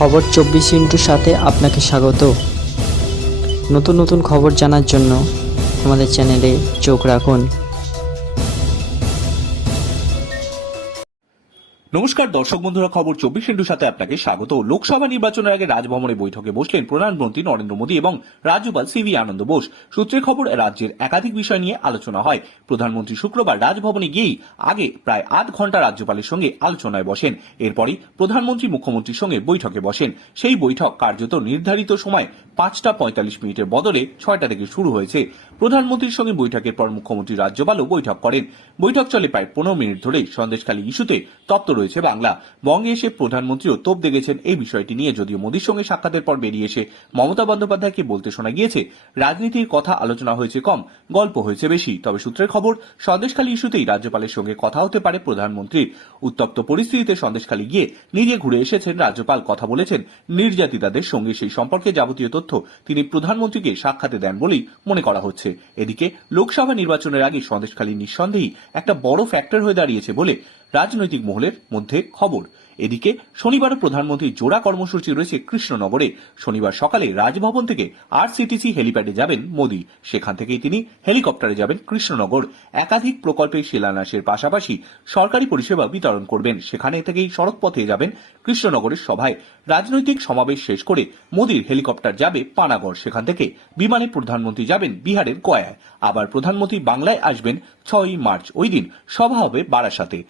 খবর 24 সাথে আপনাকে স্বাগত। নতুন নতুন খবর জানার জন্য আমাদের চ্যানেলে চোখ রাখুন। নমস্কার দর্শক বন্ধুরা, খবর 24 সাথে আপনাকে স্বাগত। লোকসভা নির্বাচনের আগে রাজভবনে বৈঠকে বসলেন প্রধানমন্ত্রী নরেন্দ্র মোদী এবং রাজ্যপাল সিভি আনন্দ বোস। সূত্রের খবর, রাজ্যের একাধিক বিষয় নিয়ে আলোচনা হয়। প্রধানমন্ত্রী শুক্রবার রাজভবনে গিয়েই আগে প্রায় আধ ঘন্টা রাজ্যপালের সঙ্গে আলোচনায় বসেন। এরপরই প্রধানমন্ত্রী মুখ্যমন্ত্রীর সঙ্গে বৈঠকে বসেন। সেই বৈঠক কার্যত নির্ধারিত সময় 5:45 বদলে 6টা থেকে শুরু হয়েছে। প্রধানমন্ত্রীর সঙ্গে বৈঠকের পর মুখ্যমন্ত্রী রাজ্যপালও বৈঠক করেন। বৈঠক চলে প্রায় 15 মিনিট ধরেই। সন্দেশখালী ইস্যুতে তপ্ত রয়েছে বাংলা। বঙ্গে এসে প্রধানমন্ত্রীও তোপ দেখেছেন এই বিষয়টি নিয়ে। যদিও মোদীর সঙ্গে সাক্ষাতের পর বেরিয়ে এসে মমতা বন্দ্যোপাধ্যায়কে বলতে শোনা গিয়েছে, রাজনীতির কথা আলোচনা হয়েছে কম, গল্প হয়েছে বেশি। তবে সূত্রের খবর, সন্দেশখালী ইস্যুতেই রাজ্যপালের সঙ্গে কথা হতে পারে প্রধানমন্ত্রীর। উত্তপ্ত পরিস্থিতিতে সন্দেশখালী গিয়ে নিজে ঘুরে এসেছেন রাজ্যপাল। কথা বলেছেন নির্যাতিতাদের সঙ্গে। সেই সম্পর্কে যাবতীয় তথ্য তিনি প্রধানমন্ত্রীকে সাক্ষাতে দেন বলেই মনে করা হচ্ছে। এদিকে লোকসভা নির্বাচনের আগে সন্দেশখালী নিঃসন্দেহেই একটা বড় ফ্যাক্টর হয়ে দাঁড়িয়েছে বলে রাজনৈতিক মহলের মধ্যে খবর। এদিকে শনিবারও প্রধানমন্ত্রীর জোড়া কর্মসূচি রয়েছে কৃষ্ণনগরে। শনিবার সকালে রাজভবন থেকে আরসিটিসি হেলিপ্যাডে যাবেন মোদী। সেখান থেকেই তিনি হেলিকপ্টারে যাবেন কৃষ্ণনগর। একাধিক প্রকল্পের শিলান্যাসের পাশাপাশি সরকারি পরিষেবা বিতরণ করবেন। সেখানে থেকেই সড়ক পথে যাবেন কৃষ্ণনগরের সভায়। রাজনৈতিক সমাবেশ শেষ করে মোদীর হেলিকপ্টার যাবে পানাগড়। সেখান থেকে বিমানে প্রধানমন্ত্রী যাবেন বিহারের গয়ায়। আবার প্রধানমন্ত্রী বাংলায় আসবেন 6ই মার্চ। ওই দিন সভা হবে বারাসাতে।